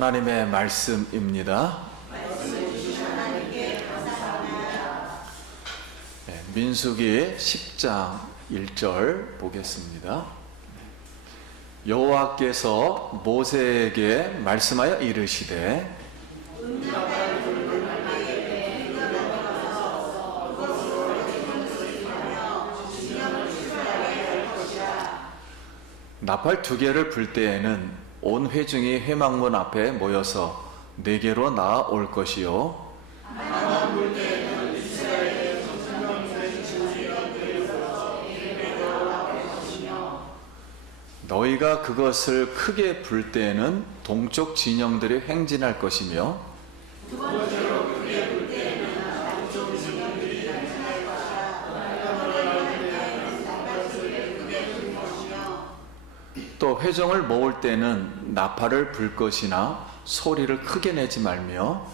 하나님의 말씀입니다. 민수기 10장 1절 보겠습니다. 여호와께서 모세에게 말씀하여 이르시되 나팔 2개를 불 때에는 온 회중이 회막문 앞에 모여서 네게로 나아올 것이요 너희가 그것을 크게 불 때에는 동쪽 진영들이 행진할 것이며 또 회중을 모을 때는 나팔을 불 것이나 소리를 크게 내지 말며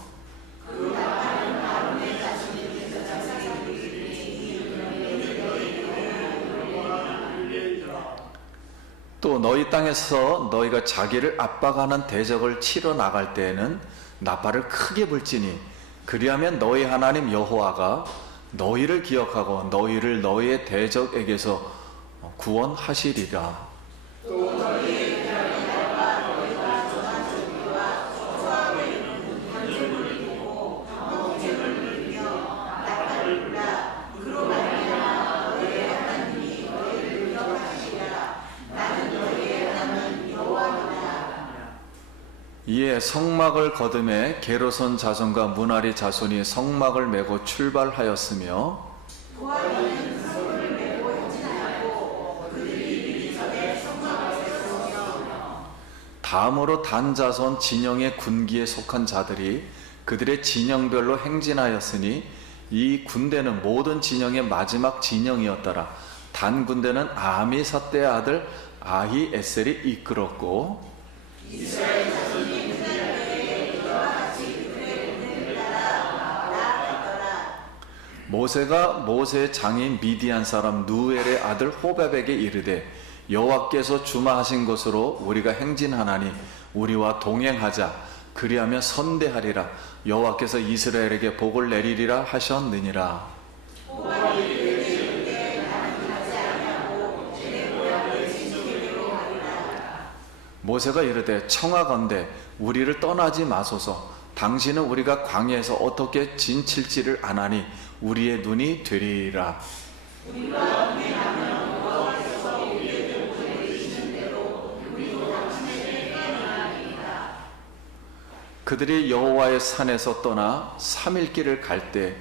또 너희 땅에서 너희가 자기를 압박하는 대적을 치러 나갈 때에는 나팔을 크게 불지니 그리하면 너희 하나님 여호와가 너희를 기억하고 너희를 너희의 대적에게서 구원하시리라. 이에 성막을 거듭해 게르손 자손과 무나리 자손이 성막을 메고 출발하였으며 다음으로 단 자손 진영의 군기에 속한 자들이 그들의 진영별로 행진하였으니 이 군대는 모든 진영의 마지막 진영이었더라. 단 군대는 아미사대의 아들 아히에셀이 이끌었고 모세가 모세의 장인 미디안 사람 누엘의 아들 호밥에게 이르되 여호와께서 주마하신 곳으로 우리가 행진하나니 우리와 동행하자. 그리하면 선대하리라. 여호와께서 이스라엘에게 복을 내리리라 하셨느니라. 모세가 이르되 청하건대 우리를 떠나지 마소서. 당신은 우리가 광야에서 어떻게 진칠지를 아나니 우리의 눈이 되리라. 그들이 여호와의 산에서 떠나 3일 길을 갈 때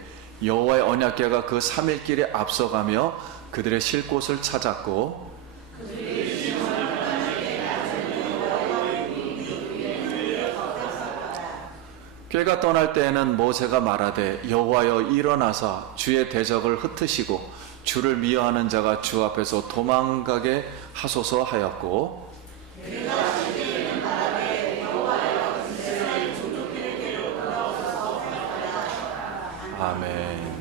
여호와의 언약궤가 그 3일 길에 앞서가며 그들의 쉴 곳을 찾았고 궤가 떠날 때에는 모세가 말하되 여호와여 일어나사 주의 대적을 흩으시고 주를 미워하는 자가 주 앞에서 도망가게 하소서 하였고 아멘.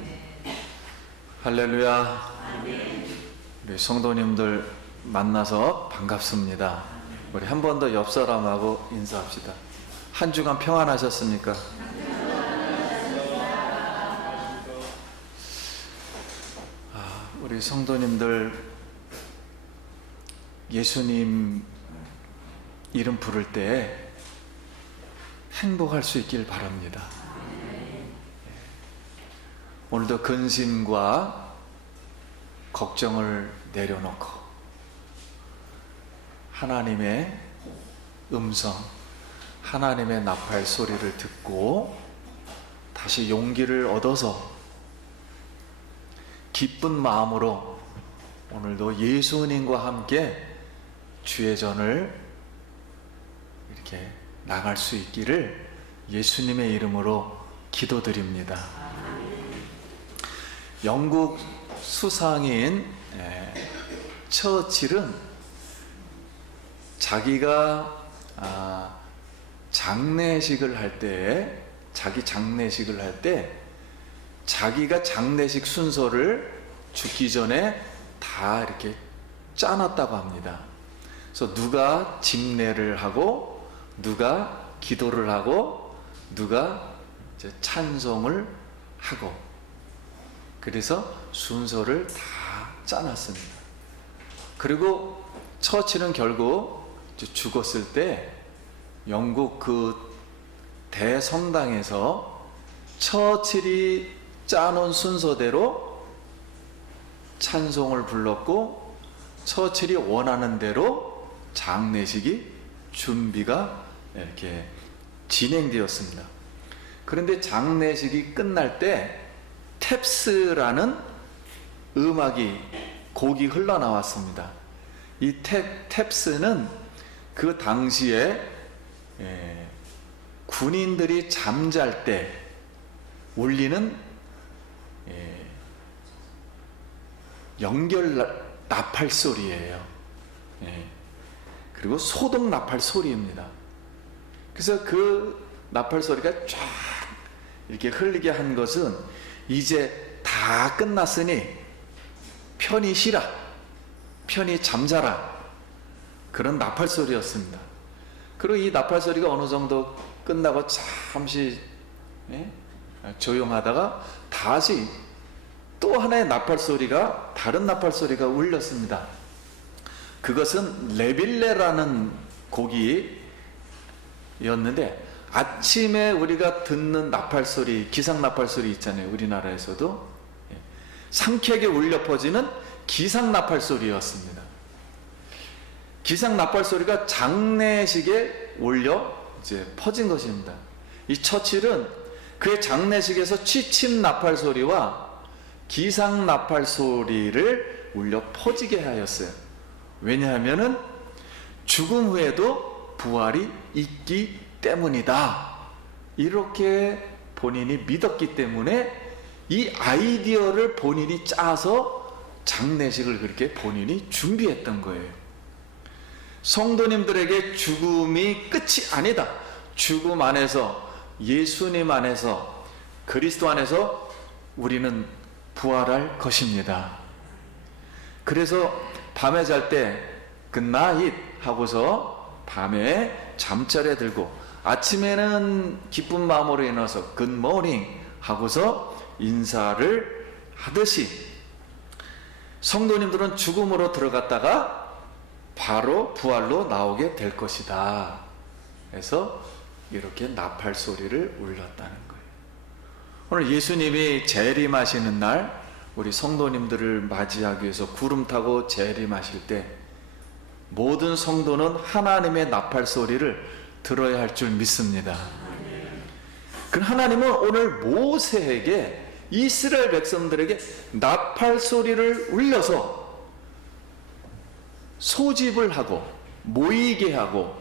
할렐루야. 우리 성도님들 만나서 반갑습니다. 우리 한 번 더 옆 사람하고 인사합시다. 한 주간 평안하셨습니까? 우리 성도님들 예수님 이름 부를 때 행복할 수 있길 바랍니다. 오늘도 근심과 걱정을 내려놓고 하나님의 음성, 하나님의 나팔 소리를 듣고 다시 용기를 얻어서 기쁜 마음으로 오늘도 예수님과 함께 주의 전을 이렇게 나갈 수 있기를 예수님의 이름으로 기도드립니다. 영국 수상인 처칠은 자기가 장례식을 할 때, 자기가 장례식 순서를 죽기 전에 다 이렇게 짜놨다고 합니다. 그래서 누가 집례를 하고 누가 기도를 하고 누가 이제 찬송을 하고, 그래서 순서를 다 짜놨습니다. 그리고 처칠은 결국 이제 죽었을 때 영국 그 대성당에서 처칠이 짜놓은 순서대로 찬송을 불렀고, 처칠이 원하는 대로 장례식이 준비가 이렇게 진행되었습니다. 그런데 장례식이 끝날 때 탭스라는 곡이 흘러나왔습니다. 이 탭스는 그 당시에 군인들이 잠잘 때 울리는 연결 나팔 소리예요. 그리고 소동 나팔 소리입니다. 그래서 그 나팔 소리가 쫙 이렇게 흘리게 한 것은 이제 다 끝났으니 편히 쉬라, 편히 잠자라, 그런 나팔 소리였습니다. 그리고 이 나팔 소리가 어느 정도 끝나고 잠시 조용하다가 다시 또 하나의 나팔 소리가, 다른 나팔 소리가 울렸습니다. 그것은 레빌레라는 곡이었는데, 아침에 우리가 듣는 나팔 소리, 기상 나팔 소리 있잖아요. 우리나라에서도 상쾌하게 울려 퍼지는 기상 나팔 소리였습니다. 기상 나팔 소리가 장례식에 울려 이제 퍼진 것입니다. 이 처칠은 그의 장례식에서 취침 나팔 소리와 기상 나팔 소리를 울려 퍼지게 하였어요. 왜냐하면은 죽음 후에도 부활이 있기 때문이다, 이렇게 본인이 믿었기 때문에 이 아이디어를 본인이 짜서 장례식을 그렇게 본인이 준비했던 거예요. 성도님들에게 죽음이 끝이 아니다. 죽음 안에서, 예수님 안에서, 그리스도 안에서 우리는 부활할 것입니다. 그래서 밤에 잘 때 굿나잇 하고서 밤에 잠자리에 들고, 아침에는 기쁜 마음으로 일어나서 굿모닝 하고서 인사를 하듯이 성도님들은 죽음으로 들어갔다가 바로 부활로 나오게 될 것이다. 그래서 이렇게 나팔 소리를 울렸다는 거예요. 오늘 예수님이 재림하시는 날 우리 성도님들을 맞이하기 위해서 구름 타고 재림하실 때 모든 성도는 하나님의 나팔 소리를 들어야 할 줄 믿습니다. 그 하나님은 오늘 모세에게, 이스라엘 백성들에게 나팔 소리를 울려서 소집을 하고 모이게 하고,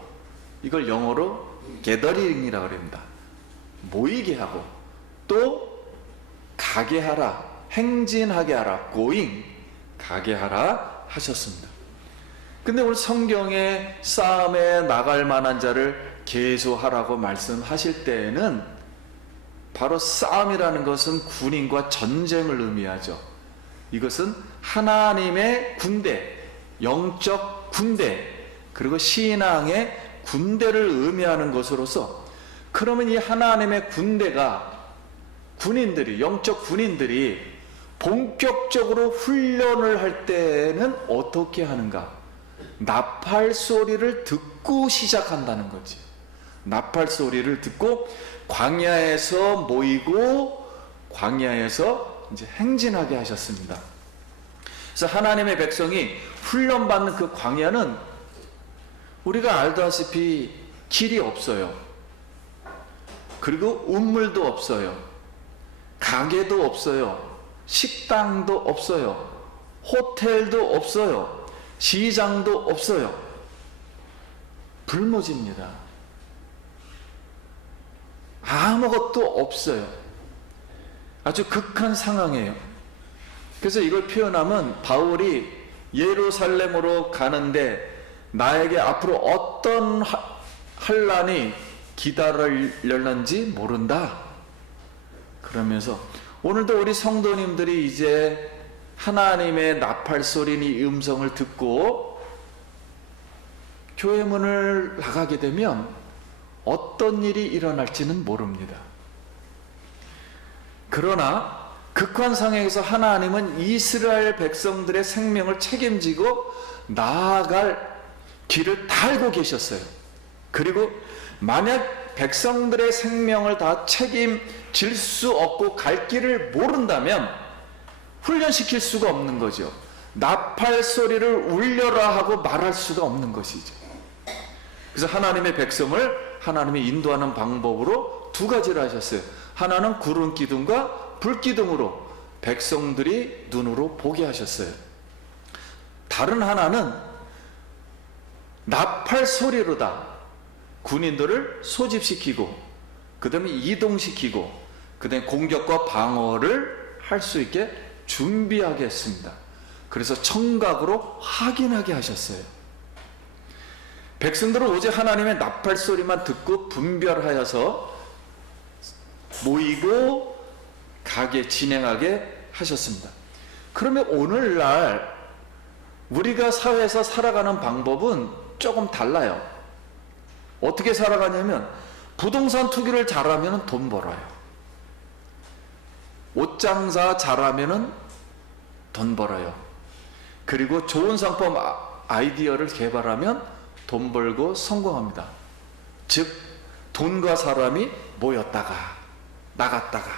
이걸 영어로 게더링이라고 합니다. 모이게 하고 또 가게 하라, 행진하게 하라, going, 가게 하라 하셨습니다. 근데 오늘 성경에 싸움에 나갈 만한 자를 계수하라고 말씀하실 때에는 바로 싸움이라는 것은 군인과 전쟁을 의미하죠. 이것은 하나님의 군대, 영적 군대, 그리고 신앙의 군대를 의미하는 것으로서, 그러면 이 하나님의 군대가, 군인들이, 영적 군인들이 본격적으로 훈련을 할 때는 어떻게 하는가? 나팔 소리를 듣고 시작한다는 거지. 나팔 소리를 듣고 광야에서 모이고 광야에서 이제 행진하게 하셨습니다. 그래서 하나님의 백성이 훈련받는 그 광야는 우리가 알다시피 길이 없어요. 그리고 운물도 없어요. 가게도 없어요. 식당도 없어요. 호텔도 없어요. 시장도 없어요. 불모지입니다. 아무것도 없어요. 아주 극한 상황이에요. 그래서 이걸 표현하면 바울이 예루살렘으로 가는데 나에게 앞으로 어떤 환난이 기다릴는지 모른다. 그러면서 오늘도 우리 성도님들이 이제 하나님의 나팔 소리니 음성을 듣고 교회 문을 나가게 되면 어떤 일이 일어날지는 모릅니다. 그러나 극환상에서 하나님은 이스라엘 백성들의 생명을 책임지고 나아갈 길을 다 알고 계셨어요. 그리고 만약 백성들의 생명을 다 책임질 수 없고 갈 길을 모른다면 훈련시킬 수가 없는 거죠. 나팔 소리를 울려라 하고 말할 수가 없는 것이죠. 그래서 하나님의 백성을 하나님이 인도하는 방법으로 두 가지를 하셨어요. 하나는 구름 기둥과 불 기둥으로 백성들이 눈으로 보게 하셨어요. 다른 하나는 나팔 소리로다 군인들을 소집시키고 그 다음에 이동시키고 그 다음에 공격과 방어를 할 수 있게 준비하게 했습니다. 그래서 청각으로 확인하게 하셨어요. 백성들은 오직 하나님의 나팔 소리만 듣고 분별하여서 모이고 가게 진행하게 하셨습니다. 그러면 오늘날 우리가 사회에서 살아가는 방법은 조금 달라요. 어떻게 살아가냐면 부동산 투기를 잘하면 돈 벌어요. 옷장사 잘하면 돈 벌어요. 그리고 좋은 상품 아이디어를 개발하면 돈 벌고 성공합니다. 즉 돈과 사람이 모였다가 나갔다가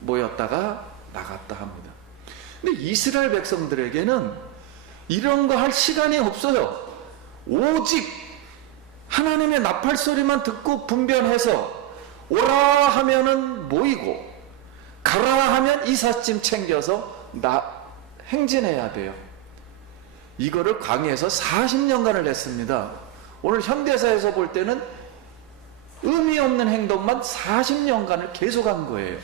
모였다가 나갔다 합니다. 근데 이스라엘 백성들에게는 이런 거 할 시간이 없어요. 오직 하나님의 나팔 소리만 듣고 분별해서 오라 하면은 모이고 가라 하면 이삿짐 챙겨서 행진해야 돼요. 이거를 광야에서 40년간을 했습니다. 오늘 현대사에서 볼 때는 의미 없는 행동만 40년간을 계속한 거예요.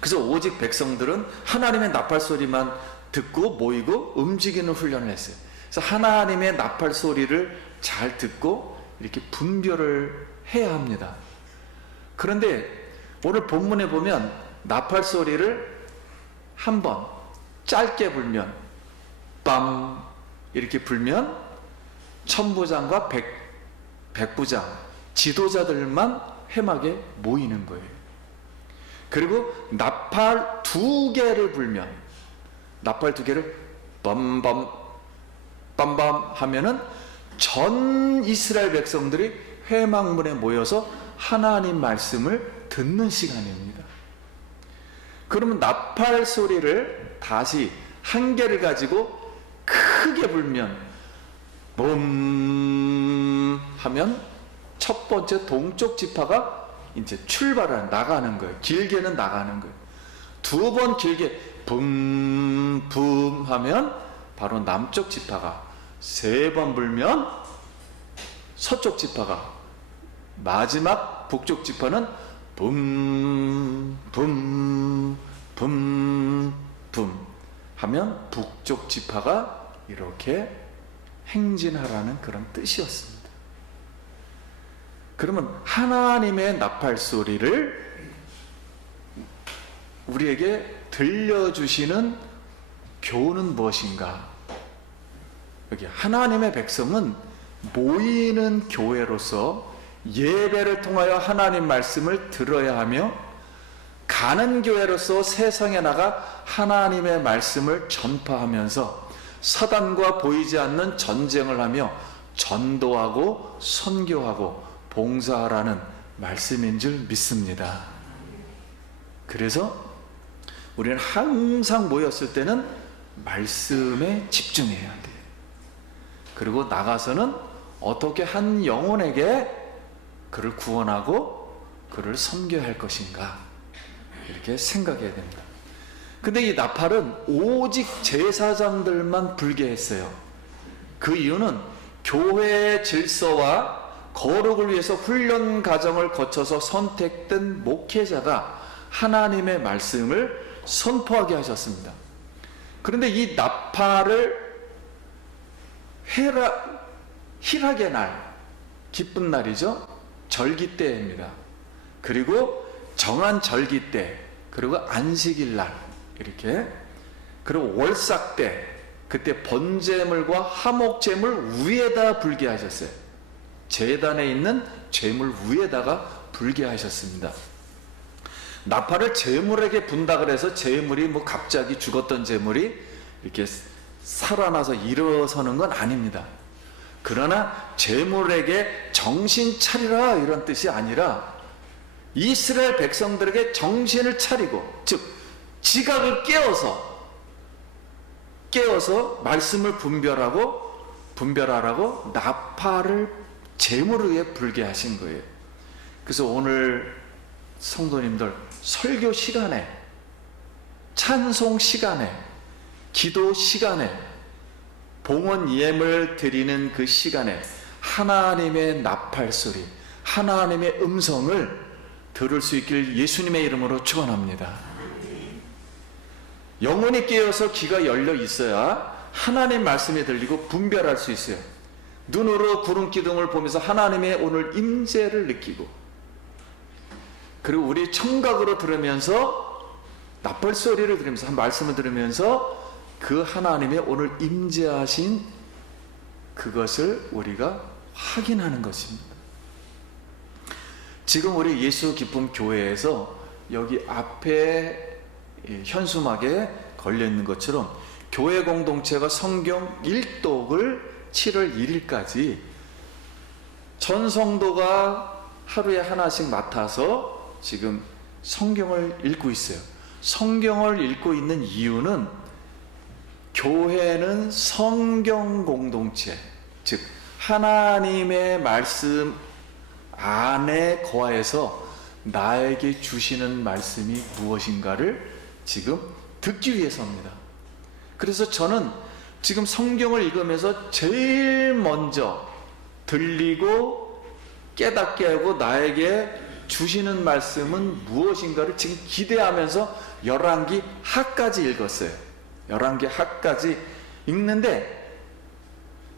그래서 오직 백성들은 하나님의 나팔 소리만 듣고 모이고 움직이는 훈련을 했어요. 그래서 하나님의 나팔 소리를 잘 듣고 이렇게 분별을 해야 합니다. 그런데 오늘 본문에 보면 나팔 소리를 한번 짧게 불면 빰 이렇게 불면 천부장과 백부장 지도자들만 해막에 모이는 거예요. 그리고 나팔 두 개를 불면 나팔 두 개를 빰빰 빰빰 하면은 전 이스라엘 백성들이 회막문에 모여서 하나님 말씀을 듣는 시간입니다. 그러면 나팔 소리를 다시 한 개를 가지고 크게 불면 봄 하면 첫 번째 동쪽 지파가 이제 나가는 거예요. 길게는 나가는 거예요. 두 번 길게 붐붐 하면 바로 남쪽 지파가, 세 번 불면 서쪽 지파가, 마지막 북쪽 지파는 붐붐붐붐 하면 북쪽 지파가 이렇게 행진하라는 그런 뜻이었습니다. 그러면 하나님의 나팔 소리를 우리에게 들려주시는 교훈은 무엇인가? 여기 하나님의 백성은 모이는 교회로서 예배를 통하여 하나님 말씀을 들어야 하며, 가는 교회로서 세상에 나가 하나님의 말씀을 전파하면서 사단과 보이지 않는 전쟁을 하며 전도하고 선교하고 봉사하라는 말씀인 줄 믿습니다. 그래서 우리는 항상 모였을 때는 말씀에 집중해야 돼요. 그리고 나가서는 어떻게 한 영혼에게 그를 구원하고 그를 섬겨야 할 것인가, 이렇게 생각해야 됩니다. 근데 이 나팔은 오직 제사장들만 불게 했어요. 그 이유는 교회의 질서와 거룩을 위해서 훈련 과정을 거쳐서 선택된 목회자가 하나님의 말씀을 선포하게 하셨습니다. 그런데 이 나팔을 희락의 날, 기쁜 날이죠. 절기 때입니다. 그리고 정한 절기 때, 그리고 안식일 날, 이렇게, 그리고 월삭 때, 그때 번제물과 화목제물 위에다 불게 하셨어요. 제단에 있는 제물 위에다가 불게 하셨습니다. 나팔을 제물에게 분다 그래서 제물이 뭐 갑자기 죽었던 제물이 이렇게 살아나서 일어서는 건 아닙니다. 그러나 제물에게 정신 차리라 이런 뜻이 아니라 이스라엘 백성들에게 정신을 차리고, 즉 지각을 깨워서 말씀을 분별하라고 나팔을 제물 위에 불게 하신 거예요. 그래서 오늘 성도님들 설교 시간에, 찬송 시간에, 기도 시간에, 봉헌 예물 드리는 그 시간에 하나님의 나팔 소리, 하나님의 음성을 들을 수 있길 예수님의 이름으로 축원합니다. 영혼이 깨어서 귀가 열려 있어야 하나님 말씀이 들리고 분별할 수 있어요. 눈으로 구름 기둥을 보면서 하나님의 오늘 임재를 느끼고, 그리고 우리 청각으로 들으면서, 나팔 소리를 들으면서, 말씀을 들으면서 그 하나님의 오늘 임재하신 그것을 우리가 확인하는 것입니다. 지금 우리 예수 기쁨 교회에서 여기 앞에 현수막에 걸려 있는 것처럼 교회 공동체가 성경 일독을 7월 1일까지 전 성도가 하루에 하나씩 맡아서 지금 성경을 읽고 있어요. 성경을 읽고 있는 이유는 교회는 성경 공동체, 즉 하나님의 말씀 안에 거하여서 나에게 주시는 말씀이 무엇인가를 지금 듣기 위해서입니다. 그래서 저는 지금 성경을 읽으면서 제일 먼저 들리고 깨닫게 하고 나에게 주시는 말씀은 무엇인가를 지금 기대하면서 열왕기 하까지 읽었어요. 열왕기 하까지 읽는데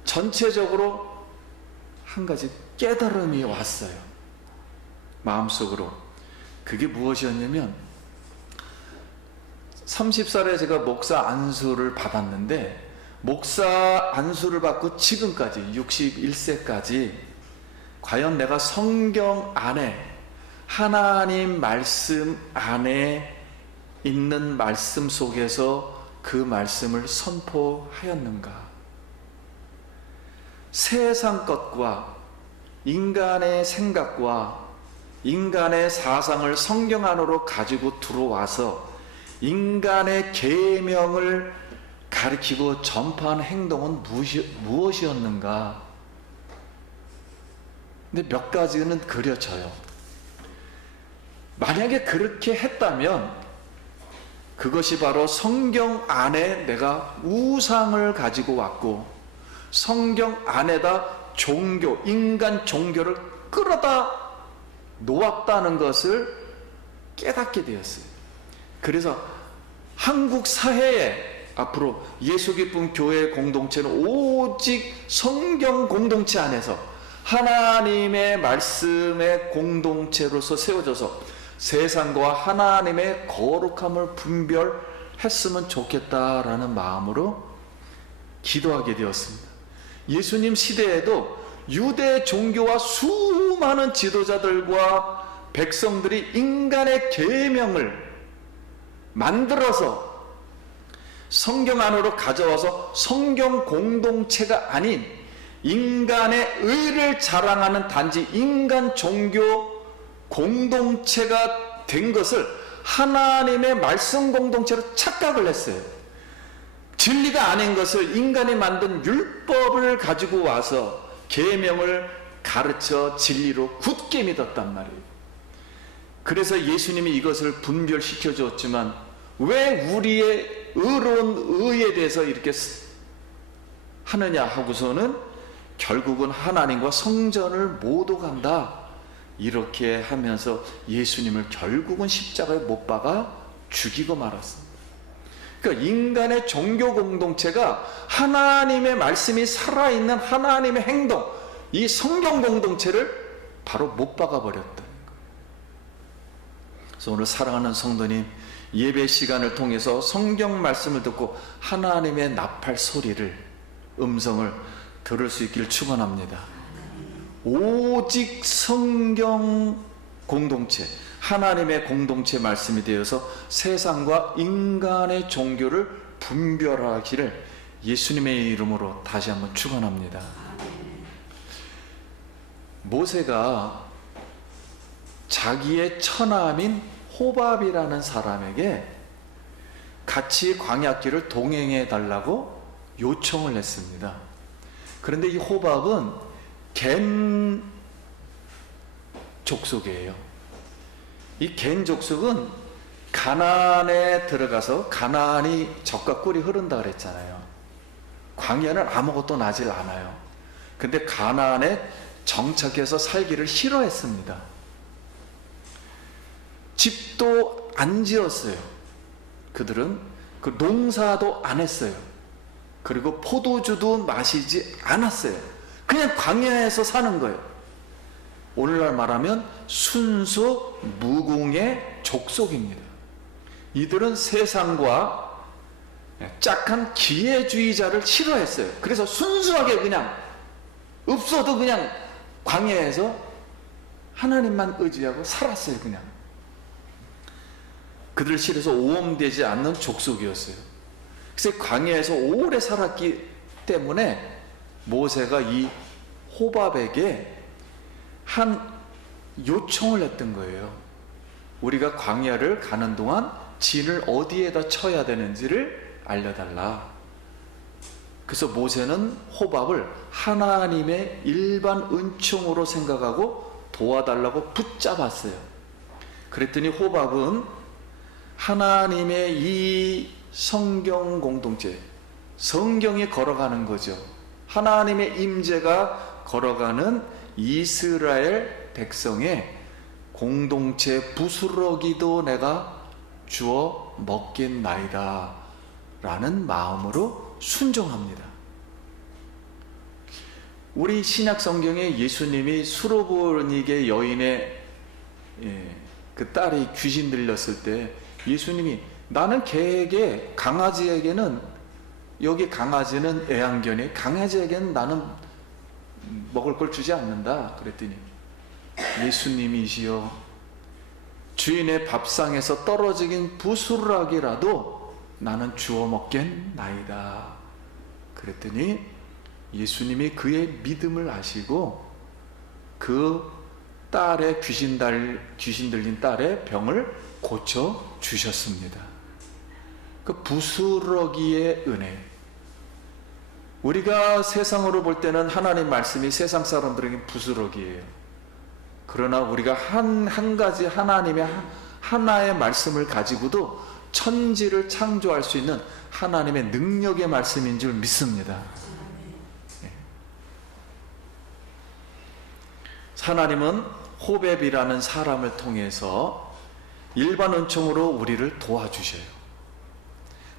전체적으로 한 가지 깨달음이 왔어요. 마음속으로. 그게 무엇이었냐면 30살에 제가 목사 안수를 받았는데, 목사 안수를 받고 지금까지 61세까지 과연 내가 성경 안에, 하나님 말씀 안에 있는 말씀 속에서 그 말씀을 선포하였는가? 세상 것과 인간의 생각과 인간의 사상을 성경 안으로 가지고 들어와서 인간의 계명을 가리키고 전파한 행동은 무엇이었는가? 근데 몇 가지는 그려져요. 만약에 그렇게 했다면 그것이 바로 성경 안에 내가 우상을 가지고 왔고 성경 안에다 종교, 인간 종교를 끌어다 놓았다는 것을 깨닫게 되었어요. 그래서 한국 사회에 앞으로 예수 기쁨 교회 공동체는 오직 성경 공동체 안에서 하나님의 말씀의 공동체로서 세워져서 세상과 하나님의 거룩함을 분별했으면 좋겠다라는 마음으로 기도하게 되었습니다. 예수님 시대에도 유대 종교와 수많은 지도자들과 백성들이 인간의 계명을 만들어서 성경 안으로 가져와서 성경 공동체가 아닌 인간의 의를 자랑하는 단지 인간 종교 공동체가 된 것을 하나님의 말씀 공동체로 착각을 했어요. 진리가 아닌 것을 인간이 만든 율법을 가지고 와서 계명을 가르쳐 진리로 굳게 믿었단 말이에요. 그래서 예수님이 이것을 분별시켜 주었지만 왜 우리의 의로운 의에 대해서 이렇게 하느냐 하고서는 결국은 하나님과 성전을 못 오간다 이렇게 하면서 예수님을 결국은 십자가에 못 박아 죽이고 말았습니다. 그러니까 인간의 종교 공동체가 하나님의 말씀이 살아있는 하나님의 행동, 이 성경 공동체를 바로 못 박아버렸다는 거예요. 그래서 오늘 사랑하는 성도님, 예배 시간을 통해서 성경 말씀을 듣고 하나님의 나팔 소리를, 음성을 들을 수 있기를 축원합니다. 오직 성경 공동체, 하나님의 공동체 말씀이 되어서 세상과 인간의 종교를 분별하기를 예수님의 이름으로 다시 한번 축원합니다. 모세가 자기의 처남인 호밥이라는 사람에게 같이 광야길을 동행해 달라고 요청을 했습니다. 그런데 이 호밥은 겐 족속이에요. 이 겐 족속은 가나안에 들어가서 가나안이 젖과 꿀이 흐른다 그랬잖아요. 광야는 아무것도 나질 않아요. 근데 가나안에 정착해서 살기를 싫어했습니다. 집도 안 지었어요. 그들은 그 농사도 안 했어요. 그리고 포도주도 마시지 않았어요. 그냥 광야에서 사는 거예요. 오늘날 말하면 순수 무공의 족속입니다. 이들은 세상과 짝한 기회주의자를 싫어했어요. 그래서 순수하게 그냥 없어도 그냥 광야에서 하나님만 의지하고 살았어요. 그냥 그들 싫어서 오염되지 않는 족속이었어요. 그래서 광야에서 오래 살았기 때문에 모세가 이 호밥에게 한 요청을 했던 거예요. 우리가 광야를 가는 동안 진을 어디에다 쳐야 되는지를 알려달라. 그래서 모세는 호밥을 하나님의 일반 은총으로 생각하고 도와달라고 붙잡았어요. 그랬더니 호밥은 하나님의 이 성경 공동체, 성경이 걸어가는 거죠. 하나님의 임재가 걸어가는 이스라엘 백성의 공동체 부스러기도 내가 주어 먹겠나이다 라는 마음으로 순종합니다. 우리 신약 성경에 예수님이 수로보니게 여인의 그 딸이 귀신 들렸을 때 예수님이 나는 개에게 강아지에게는 여기 강아지는 애완견이 강아지에게는 나는 먹을 걸 주지 않는다 그랬더니 예수님이시여 주인의 밥상에서 떨어지긴 부스러기라도 나는 주워 먹겠나이다 그랬더니 예수님이 그의 믿음을 아시고 그 딸의 귀신 들린 딸의 병을 고쳐 주셨습니다. 그 부스러기의 은혜. 우리가 세상으로 볼 때는 하나님 말씀이 세상 사람들에게 부스러기예요. 그러나 우리가 한 가지 하나님의 하나의 말씀을 가지고도 천지를 창조할 수 있는 하나님의 능력의 말씀인 줄 믿습니다. 하나님은 호렙이라는 사람을 통해서 일반 은총으로 우리를 도와주셔요.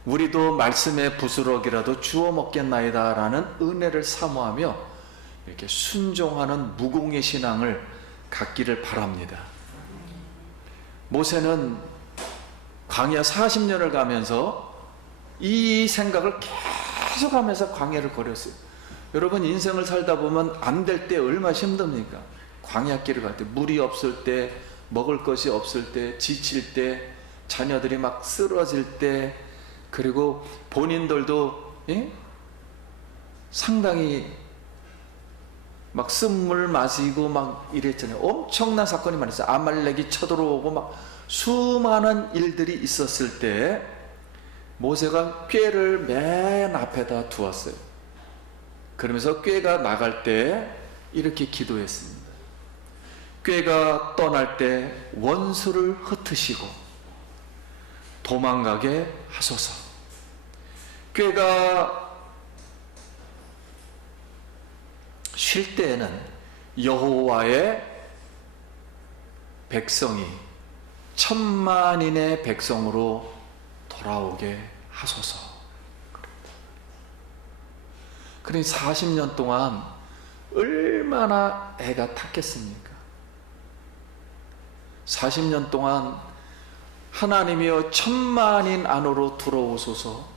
우리도 말씀의 부스러기라도 주워 먹겠나이다 라는 은혜를 사모하며 이렇게 순종하는 무공의 신앙을 갖기를 바랍니다. 모세는 광야 40년을 가면서 이 생각을 계속하면서 광야를 걸었어요. 여러분 인생을 살다 보면 안 될 때 얼마나 힘듭니까? 광야길을 갈 때 물이 없을 때, 먹을 것이 없을 때, 지칠 때, 자녀들이 막 쓰러질 때, 그리고 본인들도 상당히 막 쓴물 마시고 막 이랬잖아요. 엄청난 사건이 많았어요. 아말렉이 쳐들어오고 막 수많은 일들이 있었을 때 모세가 꾀를 맨 앞에다 두었어요. 그러면서 꾀가 나갈 때 이렇게 기도했습니다. 꾀가 떠날 때 원수를 흩으시고 도망가게 하소서. 꾀가 쉴 때에는 여호와의 백성이 천만인의 백성으로 돌아오게 하소서. 그러니 40년 동안 얼마나 애가 탔겠습니까? 40년 동안 하나님이여 천만인 안으로 들어오소서.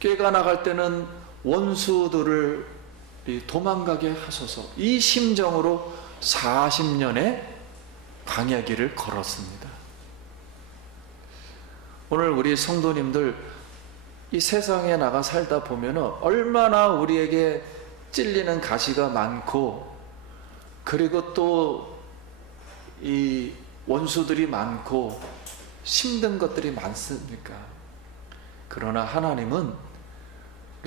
꾀가 나갈 때는 원수들을 도망가게 하소서. 이 심정으로 40년의 광야길을 걸었습니다. 오늘 우리 성도님들 이 세상에 나가 살다 보면 얼마나 우리에게 찔리는 가시가 많고, 그리고 또 이 원수들이 많고 힘든 것들이 많습니까? 그러나 하나님은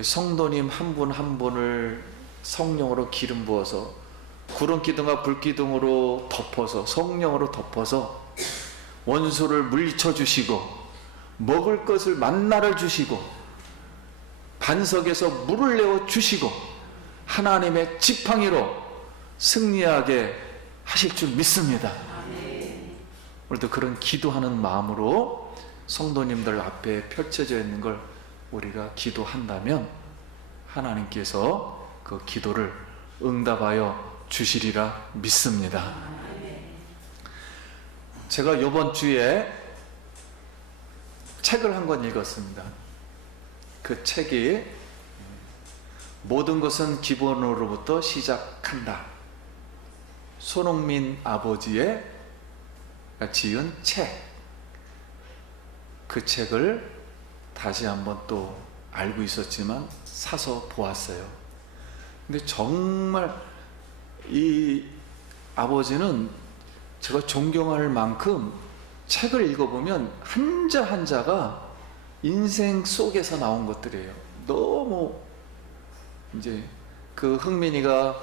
성도님 한 분 한 분을 성령으로 기름 부어서 구름 기둥과 불 기둥으로 덮어서 성령으로 덮어서 원수를 물리쳐 주시고, 먹을 것을 만나를 주시고, 반석에서 물을 내어 주시고, 하나님의 지팡이로 승리하게 하실 줄 믿습니다. 오늘도 그런 기도하는 마음으로 성도님들 앞에 펼쳐져 있는 걸 우리가 기도한다면 하나님께서 그 기도를 응답하여 주시리라 믿습니다. 제가 이번 주에 책을 한 권 읽었습니다. 그 책이 모든 것은 기본으로부터 시작한다. 손흥민 아버지의 지은 책. 그 책을 다시 한번 또 알고 있었지만 사서 보았어요. 근데 정말 이 아버지는 제가 존경할 만큼 책을 읽어보면 한자 한자가 인생 속에서 나온 것들이에요. 너무 이제 그 흥민이가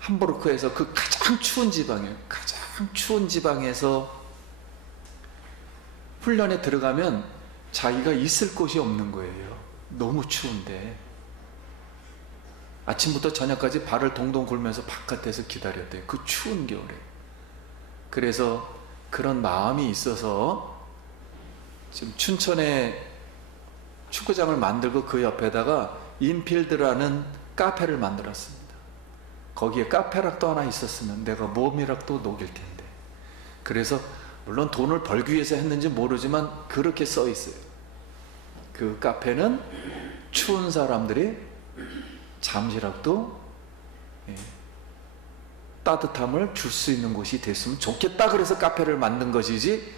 함부르크에서 그 가장 추운 지방이에요. 가장 추운 지방에서 훈련에 들어가면 자기가 있을 곳이 없는 거예요. 너무 추운데 아침부터 저녁까지 발을 동동 굴면서 바깥에서 기다렸대요. 그 추운 겨울에. 그래서 그런 마음이 있어서 지금 춘천에 축구장을 만들고 그 옆에다가 인필드라는 카페를 만들었습니다. 거기에 카페락도 하나 있었으면 내가 몸이락도 녹일 텐데. 그래서 물론 돈을 벌기 위해서 했는지 모르지만 그렇게 써 있어요. 그 카페는 추운 사람들이 잠시라도 따뜻함을 줄 수 있는 곳이 됐으면 좋겠다. 그래서 카페를 만든 것이지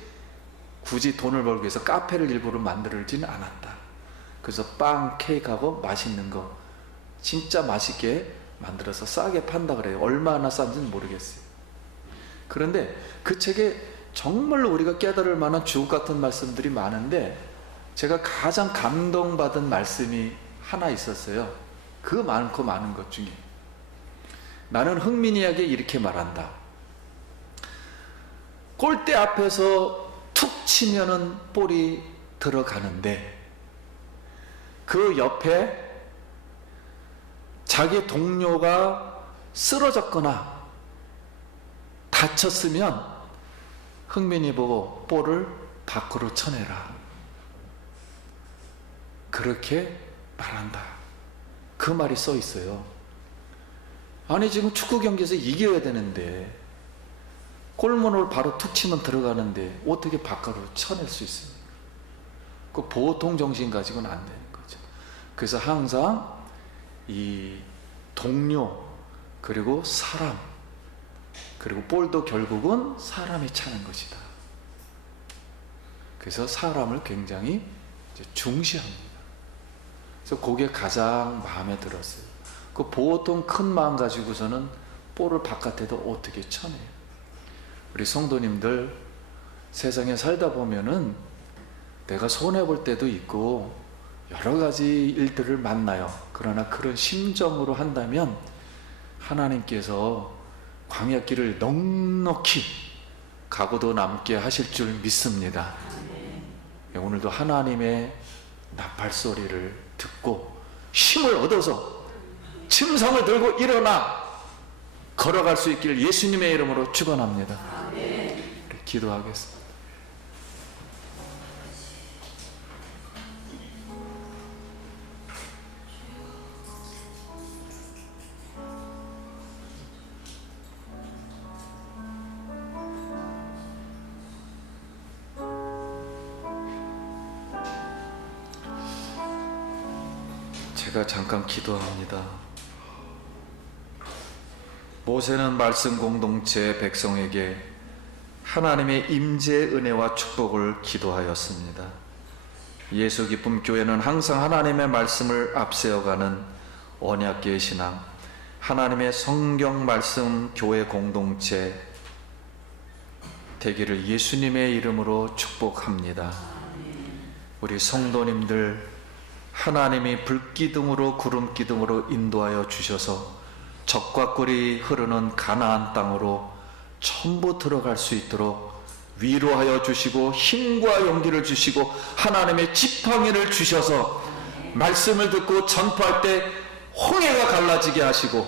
굳이 돈을 벌기 위해서 카페를 일부러 만들지는 않았다. 그래서 빵, 케이크하고 맛있는 거 진짜 맛있게 만들어서 싸게 판다 그래요. 얼마나 싼지는 모르겠어요. 그런데 그 책에 정말 우리가 깨달을 만한 주옥 같은 말씀들이 많은데 제가 가장 감동받은 말씀이 하나 있었어요. 그 많고 많은 것 중에 나는 흥민이에게 이렇게 말한다. 골대 앞에서 툭 치면은 볼이 들어가는데 그 옆에 자기 동료가 쓰러졌거나 다쳤으면 흥민이 보고 볼을 밖으로 쳐내라. 그렇게 말한다. 그 말이 써 있어요. 아니 지금 축구 경기에서 이겨야 되는데 골문을 바로 툭 치면 들어가는데 어떻게 바깥으로 쳐낼 수 있습니까? 그 보통 정신 가지고는 안 되는 거죠. 그래서 항상 이 동료 그리고 사람 그리고 볼도 결국은 사람이 차는 것이다. 그래서 사람을 굉장히 중시합니다. 그래서 그게 가장 마음에 들었어요. 그 보통 큰 마음 가지고서는 볼을 바깥에도 어떻게 쳐내요. 우리 성도님들 세상에 살다 보면은 내가 손해볼 때도 있고 여러 가지 일들을 만나요. 그러나 그런 심정으로 한다면 하나님께서 광야길을 넉넉히 가고도 남게 하실 줄 믿습니다. 오늘도 하나님의 나팔 소리를 듣고 힘을 얻어서 침상을 들고 일어나 걸어갈 수 있기를 예수님의 이름으로 축원합니다. 기도하겠습니다. 제가 잠깐 기도합니다. 모세는 말씀 공동체 백성에게 하나님의 임재의 은혜와 축복을 기도하였습니다. 예수 기쁨 교회는 항상 하나님의 말씀을 앞세워가는 언약궤의 신앙, 하나님의 성경 말씀 교회 공동체 되기를 예수님의 이름으로 축복합니다. 우리 성도님들, 하나님이 불기둥으로 구름기둥으로 인도하여 주셔서 적과 꿀이 흐르는 가나안 땅으로 전부 들어갈 수 있도록 위로하여 주시고 힘과 용기를 주시고 하나님의 지팡이를 주셔서 말씀을 듣고 전파할 때 홍해가 갈라지게 하시고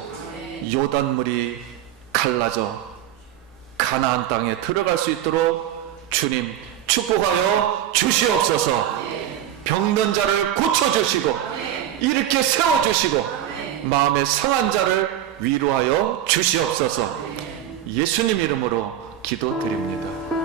요단물이 갈라져 가나안 땅에 들어갈 수 있도록 주님 축복하여 주시옵소서. 병든 자를 고쳐주시고 이렇게 세워주시고 마음에 상한 자를 위로하여 주시옵소서. 예수님 이름으로 기도드립니다.